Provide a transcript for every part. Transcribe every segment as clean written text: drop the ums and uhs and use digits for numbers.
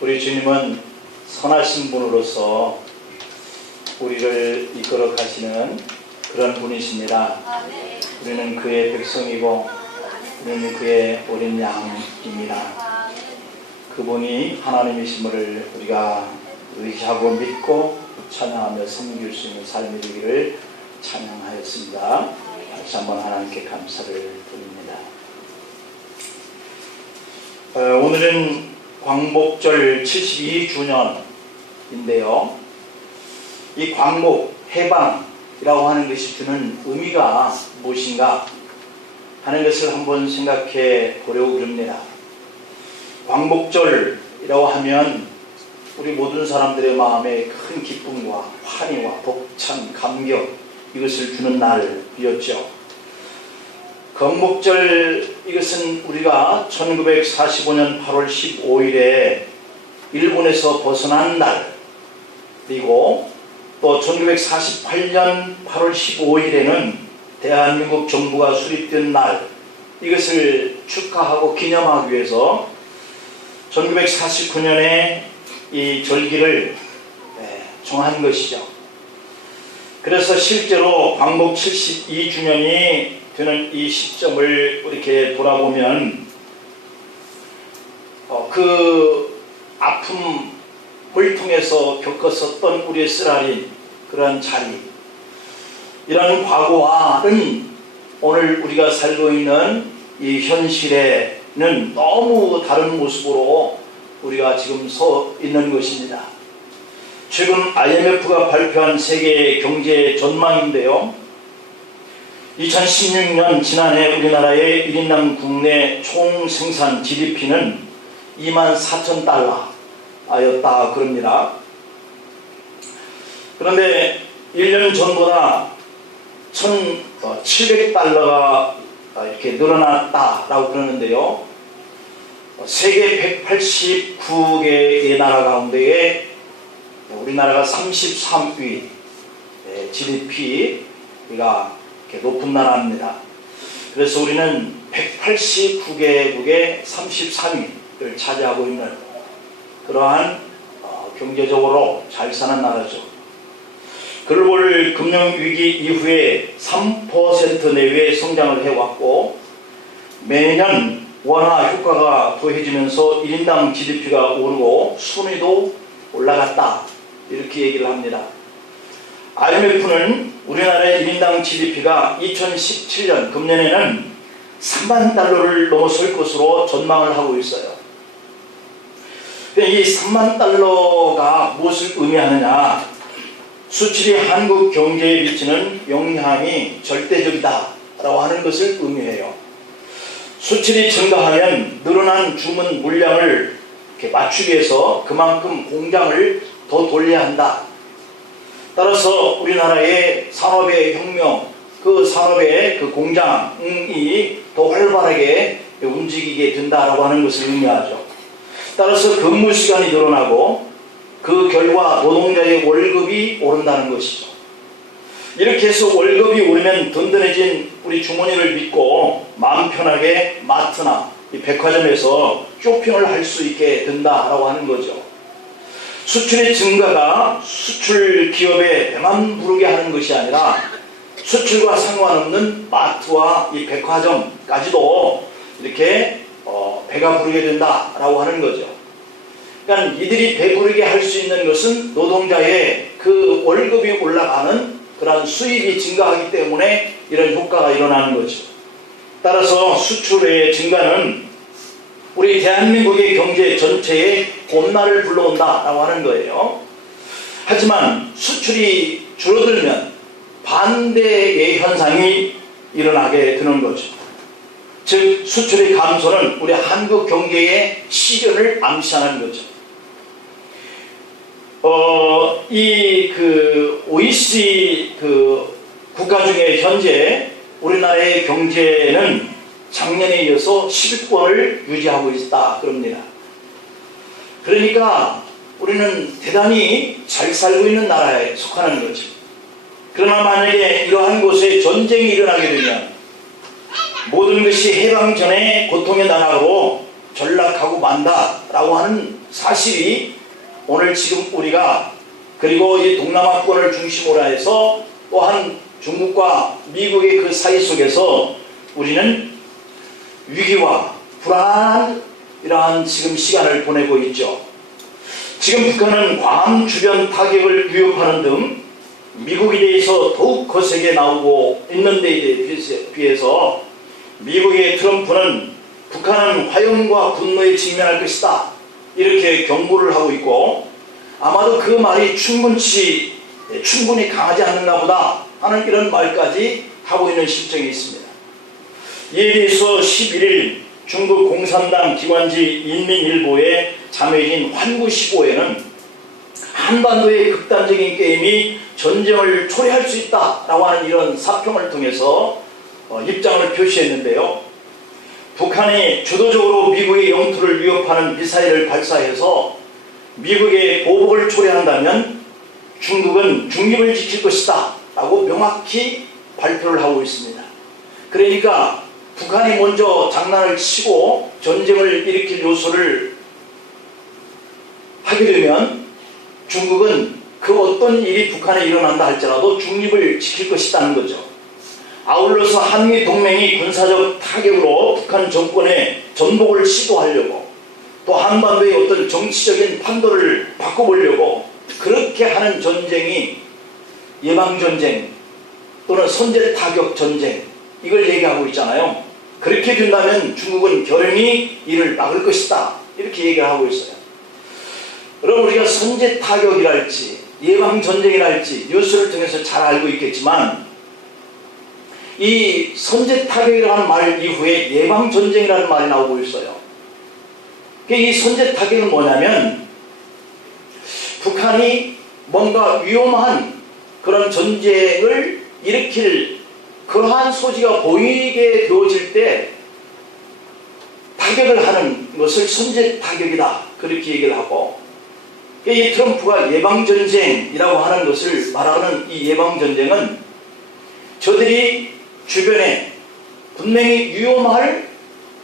우리 주님은 선하신 분으로서 우리를 이끌어 가시는 그런 분이십니다. 우리는 그의 백성이고 우리는 그의 어린 양입니다. 그분이 하나님이심을 우리가 의지하고 믿고 찬양하며 섬길 수 있는 삶이 되기를 찬양하였습니다. 다시 한번 하나님께 감사를 드립니다. 오늘은 광복절 72주년인데요. 이 광복, 해방이라고 하는 것이 주는 의미가 무엇인가 하는 것을 한번 생각해 보려고 합니다. 광복절이라고 하면 우리 모든 사람들의 마음에 큰 기쁨과 환희와 벅찬 감격, 이것을 주는 날이었죠. 광복절, 이것은 우리가 1945년 8월 15일에 일본에서 벗어난 날, 그리고 또 1948년 8월 15일에는 대한민국 정부가 수립된 날, 이것을 축하하고 기념하기 위해서 1949년에 이 절기를 정한 것이죠. 그래서 실제로 광복 72주년이 되는 이 시점을 이렇게 돌아보면 그 아픔을 통해서 겪었었던 우리의 쓰라린 그러한 자리, 이런 과거와는 오늘 우리가 살고 있는 이 현실에는 너무 다른 모습으로 우리가 지금 서 있는 것입니다. 최근 IMF가 발표한 세계 경제 전망인데요. 2016년 지난해 우리나라의 1인당 국내 총생산 GDP는 24,000달러였다 그럽니다. 그런데 1년 전보다 1,700달러가 이렇게 늘어났다라고 그러는데요. 세계 189개의 나라 가운데에 우리나라가 33위 GDP가 이렇게 높은 나라입니다. 그래서 우리는 189개국의 33위를 차지하고 있는 그러한 경제적으로 잘 사는 나라죠. 글로벌 금융위기 이후에 3% 내외의 성장을 해왔고, 매년 원화 효과가 더해지면서 1인당 GDP가 오르고 순위도 올라갔다, 이렇게 얘기를 합니다. IMF는 우리나라의 1인당 GDP가 2017년 금년에는 3만 달러를 넘어설 것으로 전망을 하고 있어요. 이 3만 달러가 무엇을 의미하느냐? 수출이 한국 경제에 미치는 영향이 절대적이다라고 하는 것을 의미해요. 수출이 증가하면 늘어난 주문 물량을 이렇게 맞추기 위해서 그만큼 공장을 더 돌려야 한다. 따라서 우리나라의 산업의 혁명, 그 산업의 그 공장이 더 활발하게 움직이게 된다라고 하는 것을 의미하죠. 따라서 근무 시간이 늘어나고 그 결과 노동자의 월급이 오른다는 것이죠. 이렇게 해서 월급이 오르면 든든해진 우리 주머니를 믿고 마음 편하게 마트나 이 백화점에서 쇼핑을 할 수 있게 된다라고 하는 거죠. 수출의 증가가 수출 기업에 배만 부르게 하는 것이 아니라 수출과 상관없는 마트와 이 백화점까지도 이렇게 배가 부르게 된다라고 하는 거죠. 그러니까 이들이 배부르게 할 수 있는 것은 노동자의 그 월급이 올라가는 그런 수입이 증가하기 때문에 이런 효과가 일어나는 거죠. 따라서 수출의 증가는 우리 대한민국의 경제 전체에 봄날을 불러온다라고 하는 거예요. 하지만 수출이 줄어들면 반대의 현상이 일어나게 되는 거죠. 즉 수출의 감소는 우리 한국 경제의 시련을 암시하는 거죠. OECD 국가 중에 현재 우리나라의 경제는 작년에 이어서 10위권을 유지하고 있다 그럽니다. 그러니까 우리는 대단히 잘 살고 있는 나라에 속하는 거죠. 그러나 만약에 이러한 곳에 전쟁이 일어나게 되면 모든 것이 해방 전의 고통의 나라로 전락하고 만다라고 하는 사실이 오늘 지금 우리가 그리고 이 동남아권을 중심으로 해서 또한 중국과 미국의 그 사이 속에서 우리는 위기와 불안한 이러한 지금 시간을 보내고 있죠. 지금 북한은 괌 주변 타격을 위협하는 등 미국에 대해서 더욱 거세게 나오고 있는 데에 비해서 미국의 트럼프는 북한은 화염과 분노에 직면할 것이다 이렇게 경고를 하고 있고, 아마도 그 말이 충분히 강하지 않는가 보다 하는 이런 말까지 하고 있는 실정이 있습니다. 이에 대해서 11일 중국 공산당 기관지 인민일보의 자매인 환구15에는 한반도의 극단적인 게임이 전쟁을 초래할 수 있다라고 하는 이런 사평을 통해서 입장을 표시했는데요. 북한이 주도적으로 미국의 영토를 위협하는 미사일을 발사해서 미국의 보복을 초래한다면 중국은 중립을 지킬 것이다 라고 명확히 발표를 하고 있습니다. 그러니까 북한이 먼저 장난을 치고 전쟁을 일으킬 요소를 하게 되면 중국은 그 어떤 일이 북한에 일어난다 할지라도 중립을 지킬 것이라는 거죠. 아울러서 한미 동맹이 군사적 타격으로 북한 정권의 전복을 시도하려고, 또 한반도의 어떤 정치적인 판도를 바꿔보려고 그렇게 하는 전쟁이 예방전쟁 또는 선제타격 전쟁, 이걸 얘기하고 있잖아요. 그렇게 된다면 중국은 결연히 이를 막을 것이다 이렇게 얘기를 하고 있어요. 여러분, 우리가 선제타격이랄지 예방전쟁이랄지 뉴스를 통해서 잘 알고 있겠지만, 이 선제타격이라는 말 이후에 예방전쟁이라는 말이 나오고 있어요. 이 선제타격은 뭐냐면 북한이 뭔가 위험한 그런 전쟁을 일으킬 그러한 소지가 보이게 되어질 때 타격을 하는 것을 선제타격이다 그렇게 얘기를 하고, 이 트럼프가 예방전쟁이라고 하는 것을 말하는 이 예방전쟁은 저들이 주변에 분명히 위험할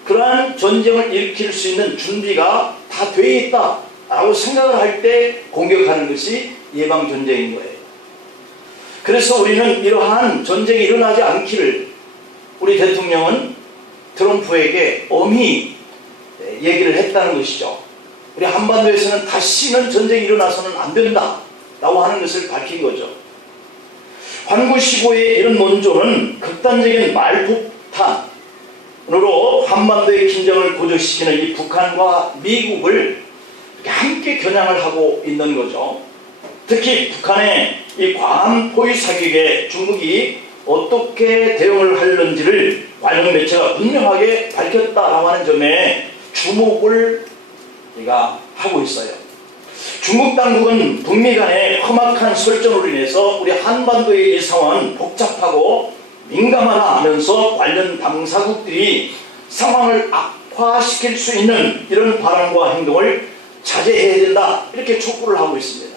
그러한 전쟁을 일으킬 수 있는 준비가 다 되어 있다 라고 생각을 할 때 공격하는 것이 예방전쟁인 거예요. 그래서 우리는 이러한 전쟁이 일어나지 않기를 우리 대통령은 트럼프에게 엄히 얘기를 했다는 것이죠. 우리 한반도에서는 다시는 전쟁이 일어나서는 안 된다 라고 하는 것을 밝힌 거죠. 환구15의 이런 논조는 극단적인 말폭탄으로 한반도의 긴장을 고조시키는 이 북한과 미국을 함께 겨냥을 하고 있는 거죠. 특히 북한의 이 괌 포위 사격에 중국이 어떻게 대응을 하려는지를 관영 매체가 분명하게 밝혔다라고 하는 점에 주목을 우리가 하고 있어요. 중국 당국은 북미 간의 험악한 설전으로 인해서 우리 한반도의 이 상황은 복잡하고 민감하다 하면서 관련 당사국들이 상황을 악화시킬 수 있는 이런 발언과 행동을 자제해야 된다 이렇게 촉구를 하고 있습니다.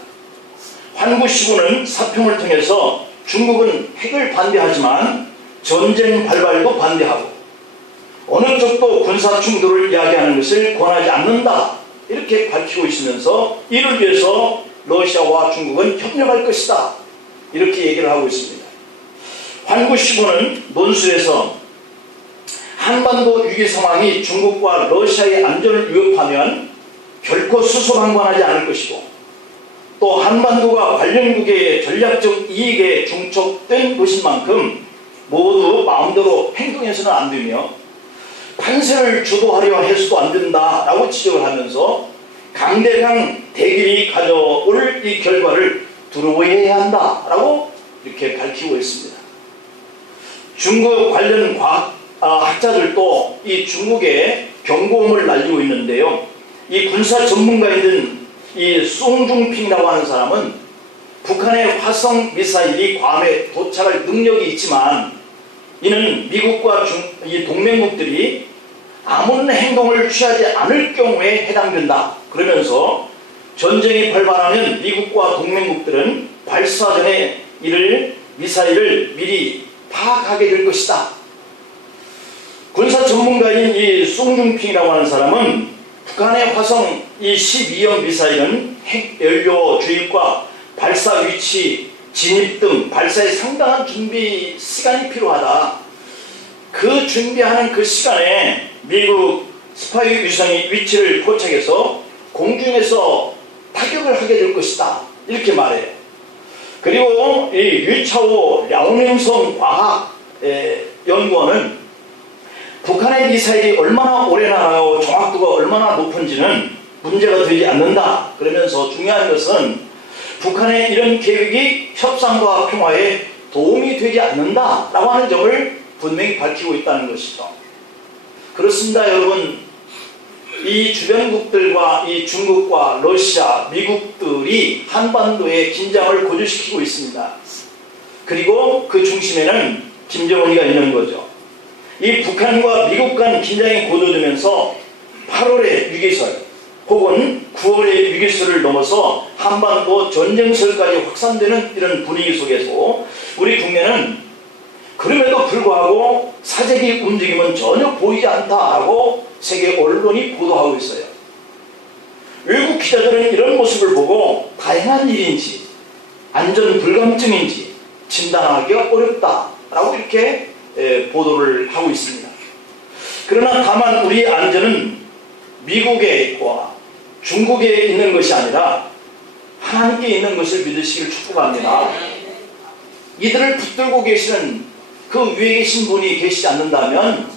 환구15는 사평을 통해서 중국은 핵을 반대하지만 전쟁 발발도 반대하고 어느 쪽도 군사 충돌을 이야기하는 것을 권하지 않는다 이렇게 밝히고 있으면서 이를 위해서 러시아와 중국은 협력할 것이다 이렇게 얘기를 하고 있습니다. 환구15는 논술에서 한반도 위기 상황이 중국과 러시아의 안전을 위협하면 결코 수소방관하지 않을 것이고, 또 한반도가 관련국의 전략적 이익에 중촉된 것인 만큼 모두 마음대로 행동해서는 안 되며 판세를 주도하려 해서도 안 된다라고 지적을 하면서 강대강 대결이 가져올 이 결과를 두려워해야 한다라고 이렇게 밝히고 있습니다. 중국 관련 학자들도 이 중국에 경고음을 날리고 있는데요. 이 군사 전문가이던 이 송중핑이라고 하는 사람은 북한의 화성 미사일이 괌에 도착할 능력이 있지만 이는 미국과 이 동맹국들이 아무런 행동을 취하지 않을 경우에 해당된다. 그러면서 전쟁이 발발하면 미국과 동맹국들은 발사 전에 미사일을 미리 파악하게 될 것이다. 군사 전문가인 이 숭중핑이라고 하는 사람은 북한의 화성 이 12형 미사일은 핵 연료 주입과 발사 위치, 진입 등 발사에 상당한 준비 시간이 필요하다. 그 준비하는 그 시간에 미국 스파이 위성이 위치를 포착해서 공중에서 타격을 하게 될 것이다. 이렇게 말해요. 그리고 이 유차오 랴오닝성 과학 연구원은 북한의 미사일이 얼마나 오래 나가고 정확도가 얼마나 높은지는 문제가 되지 않는다. 그러면서 중요한 것은 북한의 이런 계획이 협상과 평화에 도움이 되지 않는다라고 하는 점을 분명히 밝히고 있다는 것이죠. 그렇습니다, 여러분. 이 주변국들과 이 중국과 러시아, 미국들이 한반도의 긴장을 고조시키고 있습니다. 그리고 그 중심에는 김정은이가 있는 거죠. 이 북한과 미국 간 긴장이 고조되면서 8월의 위기설 혹은 9월의 위기설을 넘어서 한반도 전쟁설까지 확산되는 이런 분위기 속에서 우리 국내는 그럼에도 불구하고 사재기 움직임은 전혀 보이지 않다고 세계 언론이 보도하고 있어요. 외국 기자들은 이런 모습을 보고 다행한 일인지 안전 불감증인지 진단하기가 어렵다라고 이렇게 보도를 하고 있습니다. 그러나 다만 우리의 안전은 미국에 있고 중국에 있는 것이 아니라 하나님께 있는 것을 믿으시길 축복합니다. 이들을 붙들고 계시는 그 위에 계신 분이 계시지 않는다면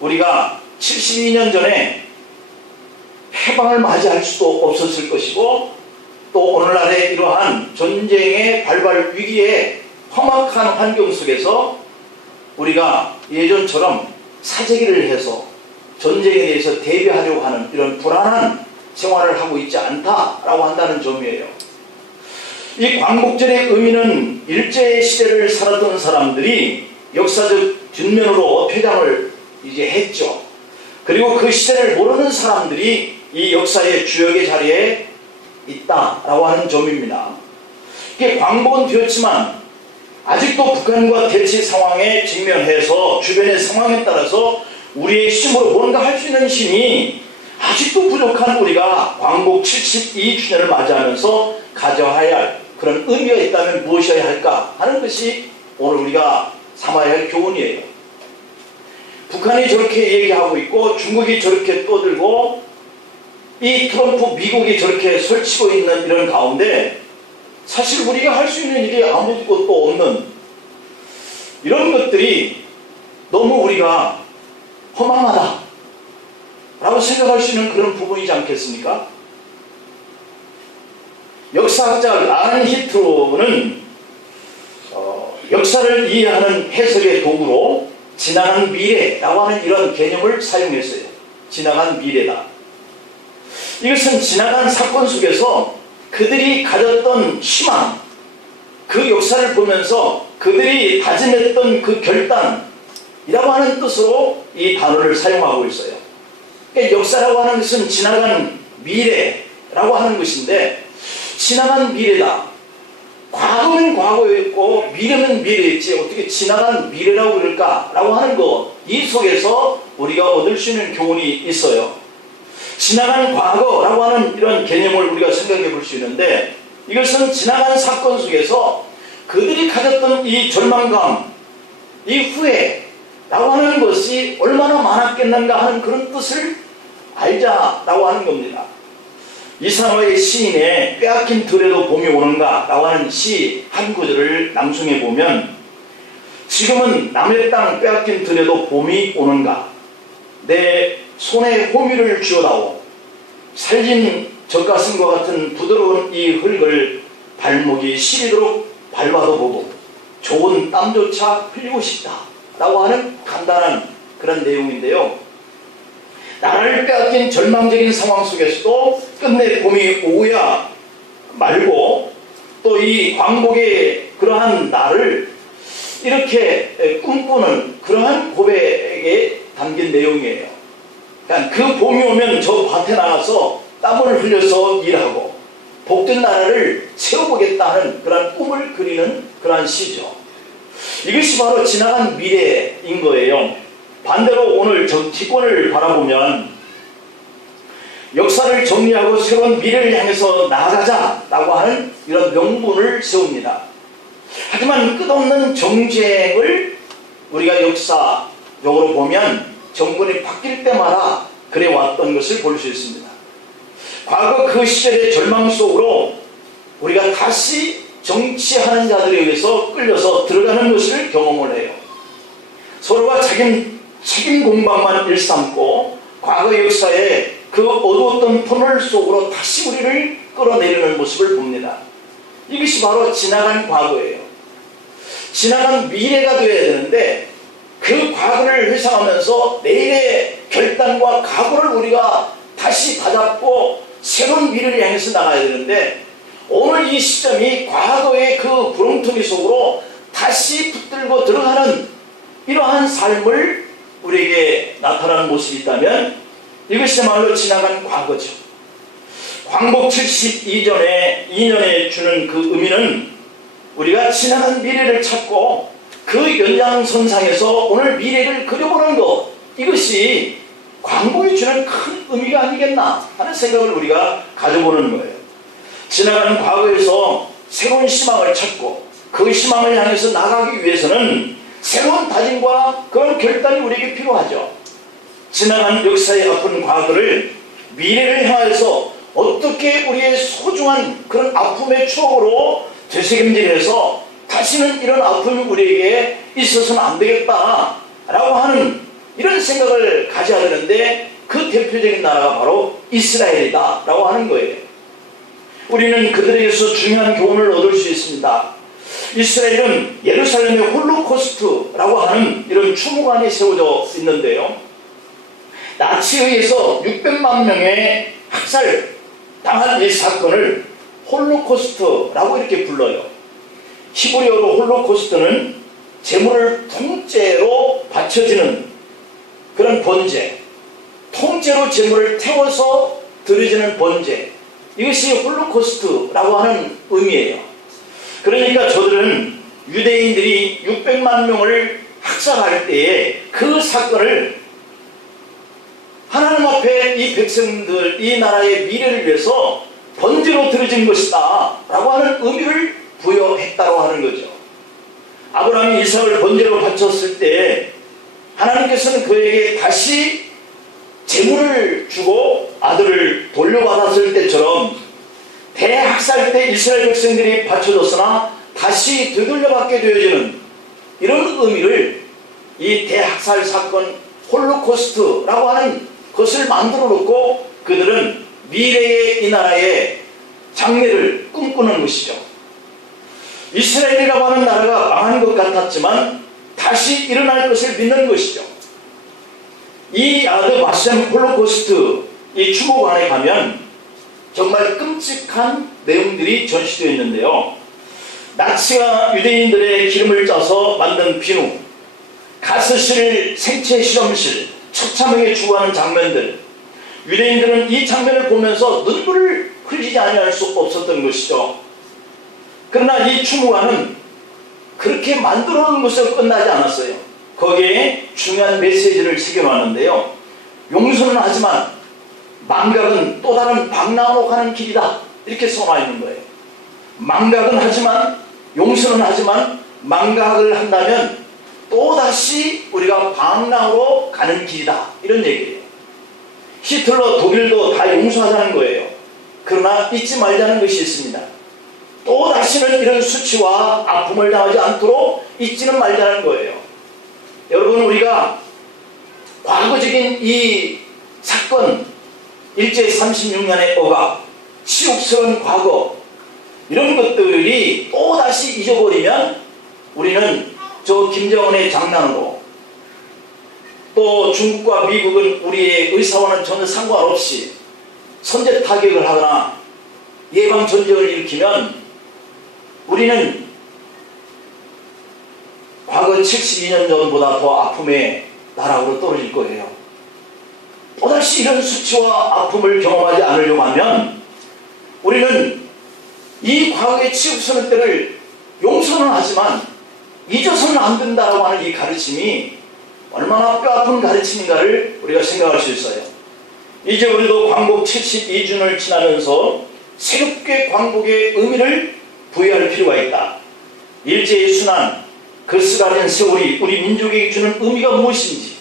우리가 72년 전에 해방을 맞이할 수도 없었을 것이고 또 오늘날의 이러한 전쟁의 발발 위기에 험악한 환경 속에서 우리가 예전처럼 사재기를 해서 전쟁에 대해서 대비하려고 하는 이런 불안한 생활을 하고 있지 않다라고 한다는 점이에요. 이 광복절의 의미는 일제시대를 살았던 사람들이 역사적 뒷면으로 표장을 이제 했죠. 그리고 그 시대를 모르는 사람들이 이 역사의 주역의 자리에 있다라고 하는 점입니다. 이게 광복은 되었지만 아직도 북한과 대치 상황에 직면해서 주변의 상황에 따라서 우리의 힘으로 뭔가 할 수 있는 힘이 아직도 부족한 우리가 광복 72주년을 맞이하면서 가져야 할 그런 의미가 있다면 무엇이어야 할까 하는 것이 오늘 우리가 삼아야 할 교훈이에요. 북한이 저렇게 얘기하고 있고 중국이 저렇게 떠들고 이 트럼프 미국이 저렇게 설치고 있는 이런 가운데 사실 우리가 할 수 있는 일이 아무것도 없는 이런 것들이 너무 우리가 허망하다 라고 생각할 수 있는 그런 부분이지 않겠습니까? 역사학자 란 히트로는 역사를 이해하는 해석의 도구로 지나간 미래라고 하는 이런 개념을 사용했어요. 지나간 미래다. 이것은 지나간 사건 속에서 그들이 가졌던 희망, 그 역사를 보면서 그들이 다짐했던 그 결단이라고 하는 뜻으로 이 단어를 사용하고 있어요. 그러니까 역사라고 하는 것은 지나간 미래라고 하는 것인데 지나간 미래다. 과거는 과거였고 미래는 미래였지 어떻게 지나간 미래라고 그럴까라고 하는 것, 이 속에서 우리가 얻을 수 있는 교훈이 있어요. 지나간 과거라고 하는 이런 개념을 우리가 생각해 볼 수 있는데 이것은 지나간 사건 속에서 그들이 가졌던 이 절망감, 이 후회라고 하는 것이 얼마나 많았겠는가 하는 그런 뜻을 알자라고 하는 겁니다. 이상화의 시인의 빼앗긴 들에도 봄이 오는가 라고 하는 시 한 구절을 낭송해 보면 지금은 남의 땅 빼앗긴 들에도 봄이 오는가 내 손에 호미를 쥐어다오 살진 젖가슴과 같은 부드러운 이 흙을 발목이 시리도록 밟아도 보고 좋은 땀조차 흘리고 싶다 라고 하는 간단한 그런 내용인데요. 나라를 빼앗긴 절망적인 상황 속에서도 끝내 봄이 오야 말고 또 이 광복의 그러한 날을 이렇게 꿈꾸는 그러한 고백에 담긴 내용이에요. 그러니까 그 봄이 오면 저 밭에 나가서 땀을 흘려서 일하고 복된 나라를 세워보겠다는 그런 꿈을 그리는 그러한 시죠. 이것이 바로 지나간 미래인 거예요. 반대로 오늘 정치권을 바라보면 역사를 정리하고 새로운 미래를 향해서 나아가자라고 하는 이런 명분을 세웁니다. 하지만 끝없는 정쟁을 우리가 역사적으로 보면 정권이 바뀔 때마다 그래 왔던 것을 볼 수 있습니다. 과거 그 시절의 절망 속으로 우리가 다시 정치하는 자들에 의해서 끌려서 들어가는 것을 경험을 해요. 서로가 책임 공방만 일삼고 과거 역사에 그 어두웠던 터널 속으로 다시 우리를 끌어내리는 모습을 봅니다. 이것이 바로 지나간 과거예요. 지나간 미래가 되어야 되는데 그 과거를 회상하면서 내일의 결단과 각오를 우리가 다시 다잡고 새로운 미래를 향해서 나가야 되는데 오늘 이 시점이 과거의 그 구렁텅이 속으로 다시 붙들고 들어가는 이러한 삶을 우리에게 나타나는 모습이 있다면 이것이야말로 지나간 과거죠. 광복 72년에 주는 그 의미는 우리가 지나간 미래를 찾고 그 연장선상에서 오늘 미래를 그려보는 것, 이것이 광복이 주는 큰 의미가 아니겠나 하는 생각을 우리가 가져보는 거예요. 지나간 과거에서 새로운 희망을 찾고 그 희망을 향해서 나가기 위해서는 새로운 다짐과 그런 결단이 우리에게 필요하죠. 지나간 역사의 아픈 과거를 미래를 향해서 어떻게 우리의 소중한 그런 아픔의 추억으로 되새김질해서 다시는 이런 아픔이 우리에게 있어서는 안 되겠다라고 하는 이런 생각을 가져야 되는데 그 대표적인 나라가 바로 이스라엘이다 라고 하는 거예요. 우리는 그들에게서 중요한 교훈을 얻을 수 있습니다. 이스라엘은 예루살렘의 홀로코스트라고 하는 이런 추모관이 세워져 있는데요, 나치에 의해서 600만 명의 학살당한 이 사건을 홀로코스트라고 이렇게 불러요. 히브리어로 홀로코스트는 재물을 통째로 바쳐지는 그런 번제, 통째로 재물을 태워서 드려지는 번제, 이것이 홀로코스트라고 하는 의미예요. 그러니까 저들은 유대인들이 600만 명을 학살할 때에 그 사건을 하나님 앞에 이 백성들, 이 나라의 미래를 위해서 번제로 드려진 것이다 라고 하는 의미를 부여했다고 하는 거죠. 아브라함이 이삭을 번제로 바쳤을 때 하나님께서는 그에게 다시 재물을 주고 아들을 돌려받았을 때처럼 대학살 때 이스라엘 백성들이 바쳐졌으나 다시 되돌려받게 되어지는 이런 의미를 이 대학살 사건 홀로코스트라고 하는 것을 만들어 놓고 그들은 미래의 이 나라의 장래를 꿈꾸는 것이죠. 이스라엘이라고 하는 나라가 망한 것 같았지만 다시 일어날 것을 믿는 것이죠. 이 마셈 홀로코스트 이 추모관에 가면 정말 끔찍한 내용들이 전시되어 있는데요, 나치가 유대인들의 기름을 짜서 만든 비누, 가스실, 생체 실험실, 처참하게 죽어가는 장면들, 유대인들은 이 장면을 보면서 눈물을 흘리지 아니할 수 없었던 것이죠. 그러나 이 추모관은 그렇게 만들어 놓은 것으로 끝나지 않았어요. 거기에 중요한 메시지를 새겨놨는데요, 용서는 하지만 망각은 또 다른 방랑으로 가는 길이다 이렇게 써놔 있는 거예요. 망각은 하지만, 용서는 하지만 망각을 한다면 또다시 우리가 방랑으로 가는 길이다 이런 얘기예요. 히틀러 독일도 다 용서하자는 거예요. 그러나 잊지 말자는 것이 있습니다. 또 다시는 이런 수치와 아픔을 당하지 않도록 잊지는 말자는 거예요. 여러분, 우리가 과거적인 이 사건, 일제 36년의 억압, 치욕스러운 과거, 이런 것들이 또다시 잊어버리면 우리는 저 김정은의 장난으로, 또 중국과 미국은 우리의 의사와는 전혀 상관없이 선제 타격을 하거나 예방 전쟁을 일으키면 우리는 과거 72년 전보다 더 아픔의 나락으로 떨어질 거예요. 또다시 이런 수치와 아픔을 경험하지 않으려고 하면 우리는 이 과거의 치욕스러운 때를 용서는 하지만 잊어서는 안 된다라고 하는 이 가르침이 얼마나 뼈아픈 가르침인가를 우리가 생각할 수 있어요. 이제 우리도 광복 72주년을 지나면서 새롭게 광복의 의미를 부여할 필요가 있다. 일제의 순환, 그 쓰라린 세월이 우리 민족에게 주는 의미가 무엇인지,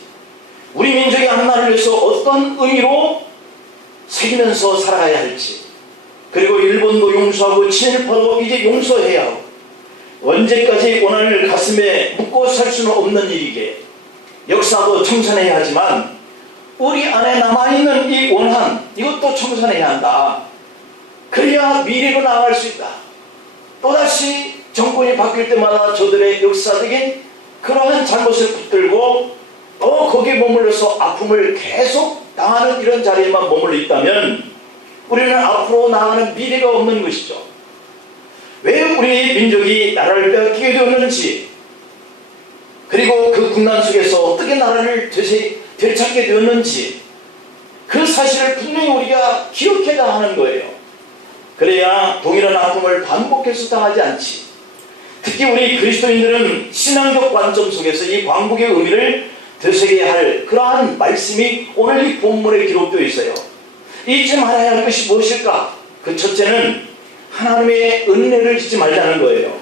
우리 민족의 한나라를 위해서 어떤 의미로 새기면서 살아가야 할지, 그리고 일본도 용서하고 친일파도 이제 용서해야 하고, 언제까지 원한을 가슴에 묻고 살 수는 없는 일이기에 역사도 청산해야 하지만 우리 안에 남아있는 이 원한, 이것도 청산해야 한다. 그래야 미래로 나아갈 수 있다. 또다시 정권이 바뀔 때마다 저들의 역사적인 그러한 잘못을 붙들고 거기에 머물러서 아픔을 계속 당하는 이런 자리에만 머물러 있다면 우리는 앞으로 나아가는 미래가 없는 것이죠. 왜 우리 민족이 나라를 빼앗기게 되었는지, 그리고 그 국난 속에서 어떻게 나라를 되찾게 되었는지, 그 사실을 분명히 우리가 기억해야 하는 거예요. 그래야 동일한 아픔을 반복해서 당하지 않지. 특히 우리 그리스도인들은 신앙적 관점 속에서 이 광복의 의미를 되새겨야 할 그러한 말씀이 오늘 이 본문에 기록되어 있어요. 잊지 말아야 할 것이 무엇일까? 그 첫째는 하나님의 은혜를 잊지 말자는 거예요.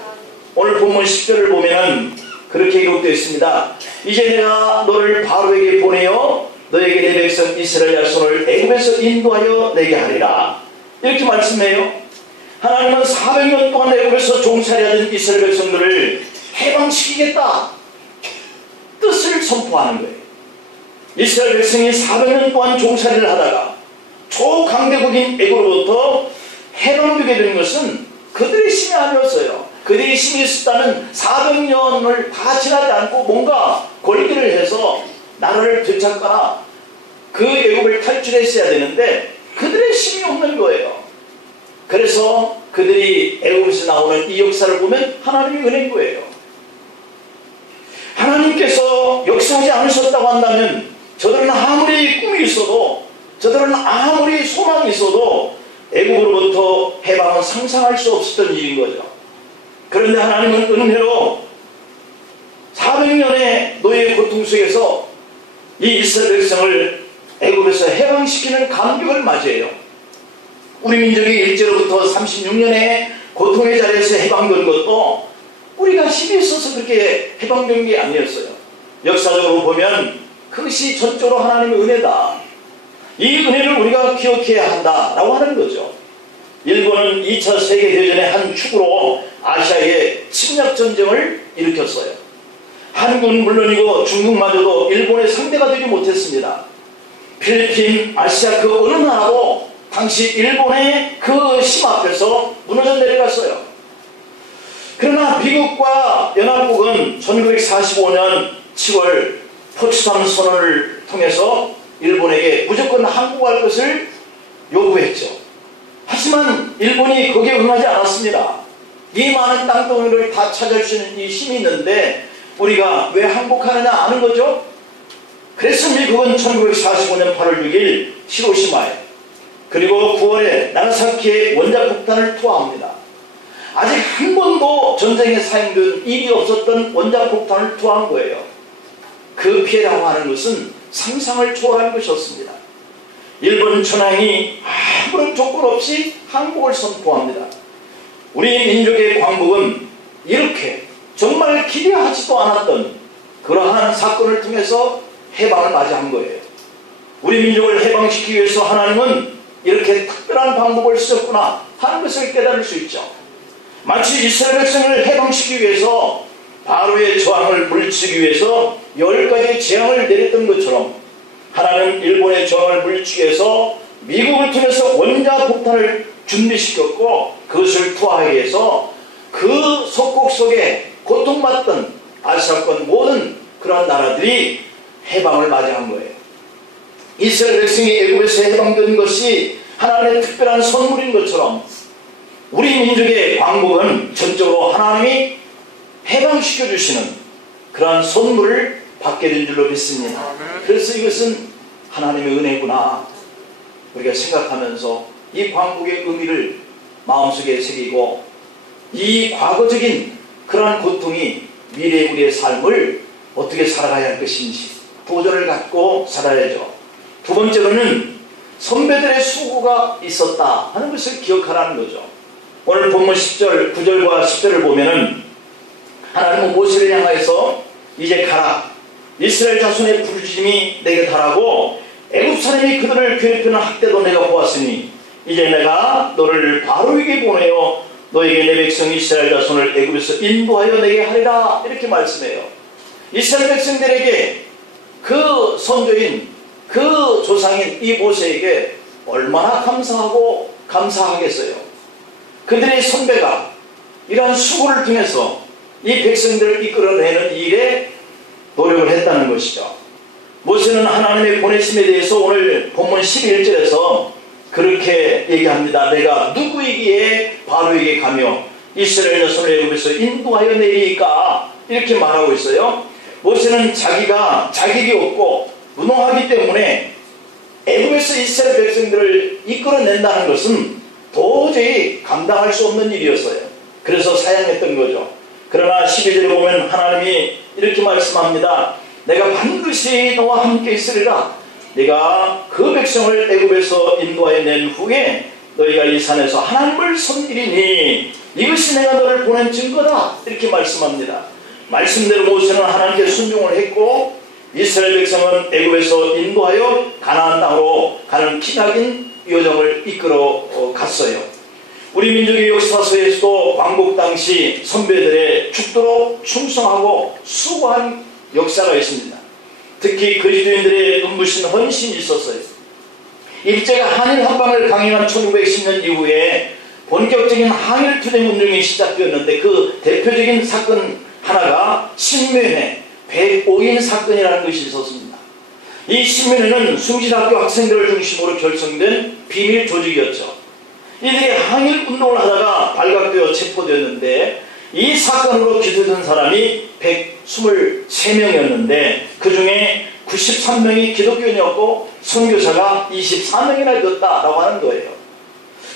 오늘 본문 10절을 보면 그렇게 기록되어 있습니다. 이제 내가 너를 바로에게 보내어 너에게 내 백성 이스라엘 자손을 애굽에서 인도하여 내게 하리라. 이렇게 말씀해요. 하나님은 400년 동안 애굽에서 종살이하던 이스라엘 백성들을 해방시키겠다 뜻을 선포하는 거예요. 이스라엘 백성이 400년 동안 종살이를 하다가 초강대국인 애굽으로부터 해방되게 된 것은 그들의 힘이 아니었어요. 그들의 힘이 있었다면 400년을 다 지나지 않고 뭔가 권리를 해서 나라를 되찾거나 그 애굽을 탈출했어야 되는데 그들의 힘이 없는 거예요. 그래서 그들이 애굽에서 나오는 이 역사를 보면 하나님의 은혜인 거예요. 하나님께서 역사하지 않으셨다고 한다면 저들은 아무리 꿈이 있어도, 저들은 아무리 소망이 있어도 애굽으로부터 해방은 상상할 수 없었던 일인 거죠. 그런데 하나님은 은혜로 400년의 노예의 고통 속에서 이 이스라엘 백성을 애굽에서 해방시키는 감격을 맞이해요. 우리 민족이 일제로부터 36년의 고통의 자리에서 해방된 것도 우리가 힘이 있어서 그렇게 해방된 게 아니었어요. 역사적으로 보면 그것이 전적으로 하나님의 은혜다. 이 은혜를 우리가 기억해야 한다라고 하는 거죠. 일본은 2차 세계대전의 한 축으로 아시아에 침략전쟁을 일으켰어요. 한국은 물론이고 중국마저도 일본의 상대가 되지 못했습니다. 필리핀, 아시아 그 어느 나라도 당시 일본의 그 힘 앞에서 무너져 내려갔어요. 그러나 미국과 연합국은 1945년 7월 포츠담 선언을 통해서 일본에게 무조건 항복할 것을 요구했죠. 하지만 일본이 거기에 응하지 않았습니다. 이 많은 땅덩이를 다 차지할 수 있는 이 힘이 있는데 우리가 왜 항복하느냐 아는 거죠? 그래서 미국은 1945년 8월 6일 히로시마에 그리고 9월에 나가사키에 원자 폭탄을 투하합니다. 아직 한 번도 전쟁에 사용된 일이 없었던 원자 폭탄을 투하한 거예요. 그 피해라고 하는 것은 상상을 초월한 것이었습니다. 일본 천황이 아무런 조건 없이 항복을 선포합니다. 우리 민족의 광복은 이렇게 정말 기대하지도 않았던 그러한 사건을 통해서 해방을 맞이한 거예요. 우리 민족을 해방시키기 위해서 하나님은 이렇게 특별한 방법을 쓰셨구나 하는 것을 깨달을 수 있죠. 마치 이스라엘 백성을 해방시키기 위해서 바로의 저항을 물리치기 위해서 10가지 재앙을 내렸던 것처럼 하나님은 일본의 저항을 물리치기 위해서 미국을 통해서 원자 폭탄을 준비시켰고 그것을 투하하기 위해서 그 속국 속에 고통받던 아시아권 모든 그런 나라들이 해방을 맞이한 거예요. 이스라엘 백성이 애굽에서 해방된 것이 하나님의 특별한 선물인 것처럼 우리 민족의 광복은 전적으로 하나님이 해방시켜 주시는 그러한 선물을 받게 된 줄로 믿습니다. 그래서 이것은 하나님의 은혜구나 우리가 생각하면서 이 광복의 의미를 마음속에 새기고 이 과거적인 그러한 고통이 미래의 우리의 삶을 어떻게 살아가야 할 것인지 도전을 갖고 살아야죠. 두 번째로는 선배들의 수고가 있었다 하는 것을 기억하라는 거죠. 오늘 본문 10절, 9절과 10절을 보면은 하나님은 모세를 향하여서 이제 가라. 이스라엘 자손의 부르짖음이 내게 달하고 애굽 사람이 그들을 괴롭히는 학대도 내가 보았으니 이제 내가 너를 바로에게 보내어 너에게 내 백성 이스라엘 자손을 애굽에서 인도하여 내게 하리라. 이렇게 말씀해요. 이스라엘 백성들에게 그 선조인 그 조상인 이 모세에게 얼마나 감사하고 감사하겠어요. 그들의 선배가 이러한 수고를 통해서 이 백성들을 이끌어내는 일에 노력을 했다는 것이죠. 모세는 하나님의 보내심에 대해서 오늘 본문 11절에서 그렇게 얘기합니다. 내가 누구이기에 바로에게 가며 이스라엘 자손을 애굽에서 인도하여 내리까 이렇게 말하고 있어요. 모세는 자기가 자격이 없고 무능하기 때문에 애굽에서 이스라엘 백성들을 이끌어낸다는 것은 도저히 감당할 수 없는 일이었어요. 그래서 사양했던 거죠. 그러나 12절에 보면 하나님이 이렇게 말씀합니다. 내가 반드시 너와 함께 있으리라. 네가 그 백성을 애굽에서 인도하여 낸 후에 너희가 이 산에서 하나님을 섬기리니 이것이 내가 너를 보낸 증거다. 이렇게 말씀합니다. 말씀대로 모세는 하나님께 순종을 했고 이스라엘 백성은 애굽에서 인도하여 가나안 땅으로 가는 기나긴 여정을 이끌어 갔어요. 우리 민족의 역사서에서도 광복 당시 선배들의 죽도록 충성하고 수고한 역사가 있습니다. 특히 그리스도인들의 눈부신 헌신이 있었어요. 일제가 한일 합방을 강행한 1910년 이후에 본격적인 항일투쟁 운동이 시작되었는데 그 대표적인 사건 하나가 신묘회 105인 사건이라는 것이 있었습니다. 이 신묘회는 숭실학교 학생들을 중심으로 결성된 비밀 조직이었죠. 이들이 항일 운동을 하다가 발각되어 체포되었는데 이 사건으로 기소된 사람이 123명이었는데 그 중에 93명이 기독교인이었고 선교사가 24명이나 되었다라고 하는 거예요.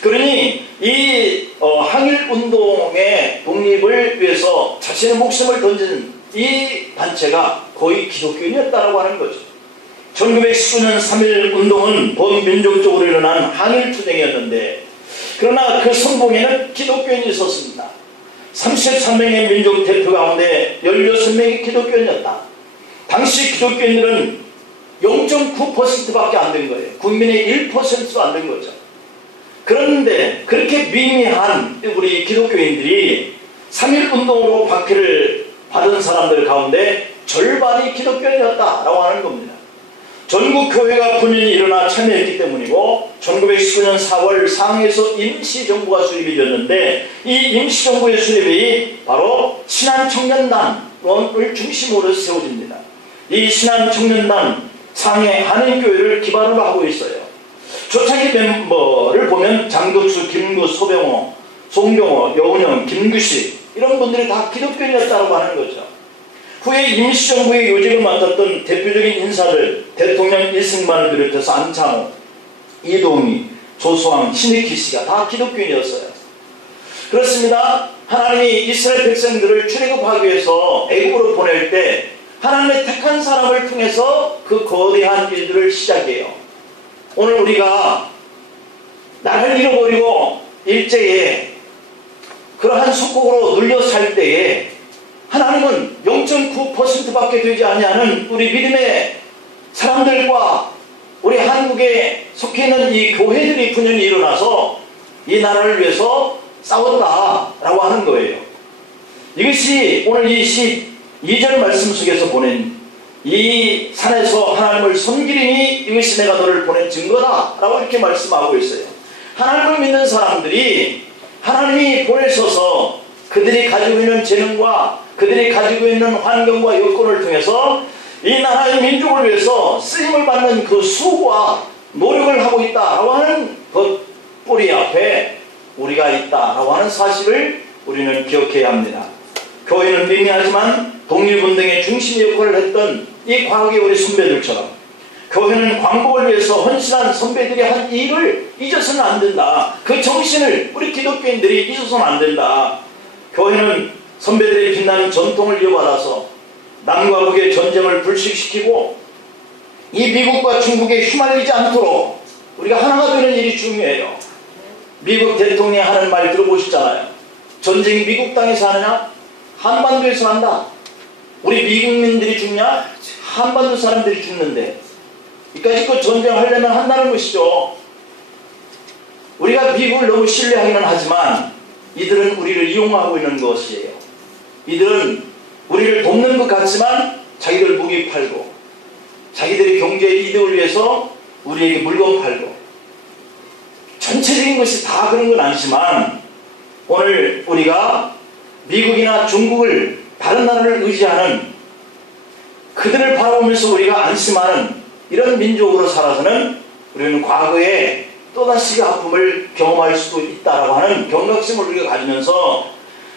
그러니 이 항일운동의 독립을 위해서 자신의 목숨을 던진 이 단체가 거의 기독교인이었다라고 하는 거죠. 1919년 3.1 운동은 범민족적으로 일어난 항일투쟁이었는데 그러나 그 선봉에는 기독교인이 있었습니다. 33명의 민족 대표 가운데 16명이 기독교인이었다. 당시 기독교인들은 0.9%밖에 안 된 거예요. 국민의 1%도 안 된 거죠. 그런데 그렇게 미미한 우리 기독교인들이 3.1운동으로 박해를 받은 사람들 가운데 절반이 기독교인이었다라고 하는 겁니다. 전국 교회가 분연히 일어나 참여했기 때문이고 1919년 4월 상해에서 임시정부가 수립이 되었는데 이 임시정부의 수립이 바로 신한청년단을 중심으로 세워집니다. 이 신한청년단 상해 한인교회를 기반으로 하고 있어요. 초창기 멤버를 보면 장덕수, 김구, 소병호, 송경호, 여운형, 김규식 이런 분들이 다 기독교인이었다고 하는 거죠. 후에 임시정부의 요직을 맡았던 대표적인 인사들 대통령 이승만을 비롯해서 안창호, 이동희, 조수왕, 신익희 씨가 다 기독교인이었어요. 그렇습니다. 하나님이 이스라엘 백성들을 출애굽하기 위해서 애굽으로 보낼 때 하나님의 택한 사람을 통해서 그 거대한 일들을 시작해요. 오늘 우리가 나를 잃어버리고 일제에 그러한 속국으로 눌려 살 때에 하나님은 0.9%밖에 되지 아니하는 우리 믿음의 사람들과 우리 한국에 속해 있는 이 교회들이 분연히 일어나서 이 나라를 위해서 싸웠다라고 하는 거예요. 이것이 오늘 이 12절 말씀 속에서 보낸 이 산에서 하나님을 섬기리니 이것이 내가 너를 보낸 증거다 라고 이렇게 말씀하고 있어요. 하나님을 믿는 사람들이 하나님이 보내셔서 그들이 가지고 있는 재능과 그들이 가지고 있는 환경과 여건을 통해서 이 나라의 민족을 위해서 쓰임을 받는 그 수고와 노력을 하고 있다라고 하는 그 뿌리 앞에 우리가 있다라고 하는 사실을 우리는 기억해야 합니다. 교회는 미미하지만 독립운동의 중심 역할을 했던 이 과거의 우리 선배들처럼 교회는 광복을 위해서 헌신한 선배들이 한 일을 잊어서는 안 된다. 그 정신을 우리 기독교인들이 잊어서는 안 된다. 교회는 선배들의 빛나는 전통을 이어받아서 남과 북의 전쟁을 불식시키고 이 미국과 중국에 휘말리지 않도록 우리가 하나가 되는 일이 중요해요. 미국 대통령이 하는 말 들어보셨잖아요. 전쟁이 미국 땅에서 하느냐? 한반도에서 한다. 우리 미국민들이 죽냐? 한반도 사람들이 죽는데 이까짓 것 전쟁하려면 한다는 것이죠. 우리가 미국을 너무 신뢰하기는 하지만 이들은 우리를 이용하고 있는 것이에요. 이들은 우리를 돕는 것 같지만 자기들 무기 팔고 자기들의 경제 이득을 위해서 우리에게 물건 팔고 전체적인 것이 다 그런 건 아니지만 오늘 우리가 미국이나 중국을 다른 나라를 의지하는 그들을 바라보면서 우리가 안심하는 이런 민족으로 살아서는 우리는 과거에 또다시 아픔을 경험할 수도 있다라고 하는 경각심을 우리가 가지면서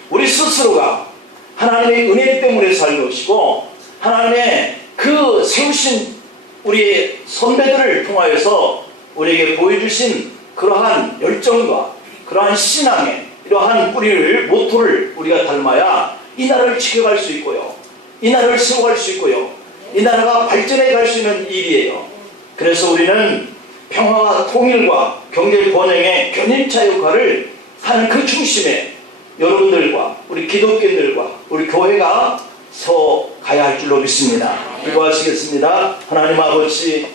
우리 스스로가 하나님의 은혜 때문에 살 것이고 하나님의 그 세우신 우리의 선배들을 통하여서 우리에게 보여주신 그러한 열정과 그러한 신앙의 이러한 뿌리를 모토를 우리가 닮아야 이 나라를 지켜갈 수 있고요. 이 나라를 세워갈 수 있고요. 이 나라가 발전해 갈 수 있는 일이에요. 그래서 우리는 평화와 통일과 경제 번영의 견인차 역할을 하는 그 중심에 여러분들과 우리 기독교인들과 우리 교회가 서 가야 할 줄로 믿습니다. 기도하시겠습니다. 하나님 아버지,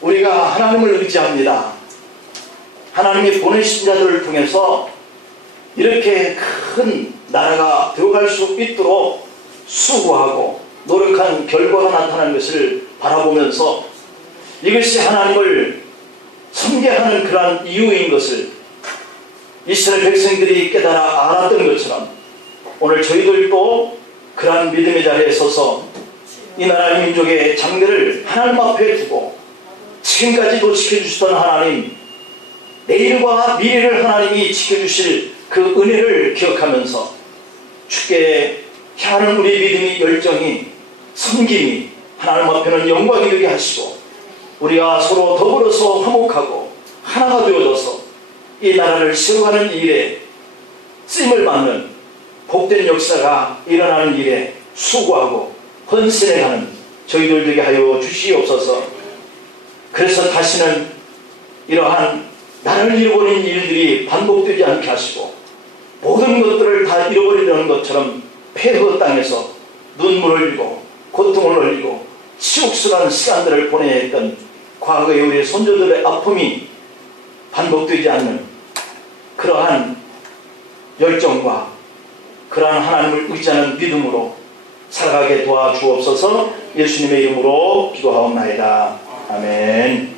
우리가 하나님을 의지합니다. 하나님이 보내신 자들을 통해서 이렇게 큰 나라가 되어갈 수 있도록 수고하고 노력한 결과가 나타나는 것을 바라보면서 이것이 하나님을 섬기하는 그러한 이유인 것을 이스라엘 백성들이 깨달아 알았던 것처럼 오늘 저희들도 그러한 믿음의 자리에 서서 이 나라 민족의 장래를 하나님 앞에 두고 지금까지도 지켜주시던 하나님, 내일과 미래를 하나님이 지켜주실 그 은혜를 기억하면서 주께 향하는 우리 믿음이 열정이 섬김이 하나님 앞에는 영광이 되게 하시고 우리가 서로 더불어서 화목하고 하나가 되어져서 이 나라를 세워가는 일에 쓰임을 받는 복된 역사가 일어나는 일에 수고하고 헌신해가는 저희들 되게 하여 주시옵소서. 그래서 다시는 이러한 나를 잃어버린 일들이 반복되지 않게 하시고 모든 것들을 다 잃어버리려는 것처럼 폐허 땅에서 눈물을 흘리고 고통을 흘리고 치욕스러운 시간들을 보내야 했던 과거의 우리 손자들의 아픔이 반복되지 않는 그러한 열정과 그러한 하나님을 의지하는 믿음으로 살아가게 도와주옵소서. 예수님의 이름으로 기도하옵나이다. 아멘.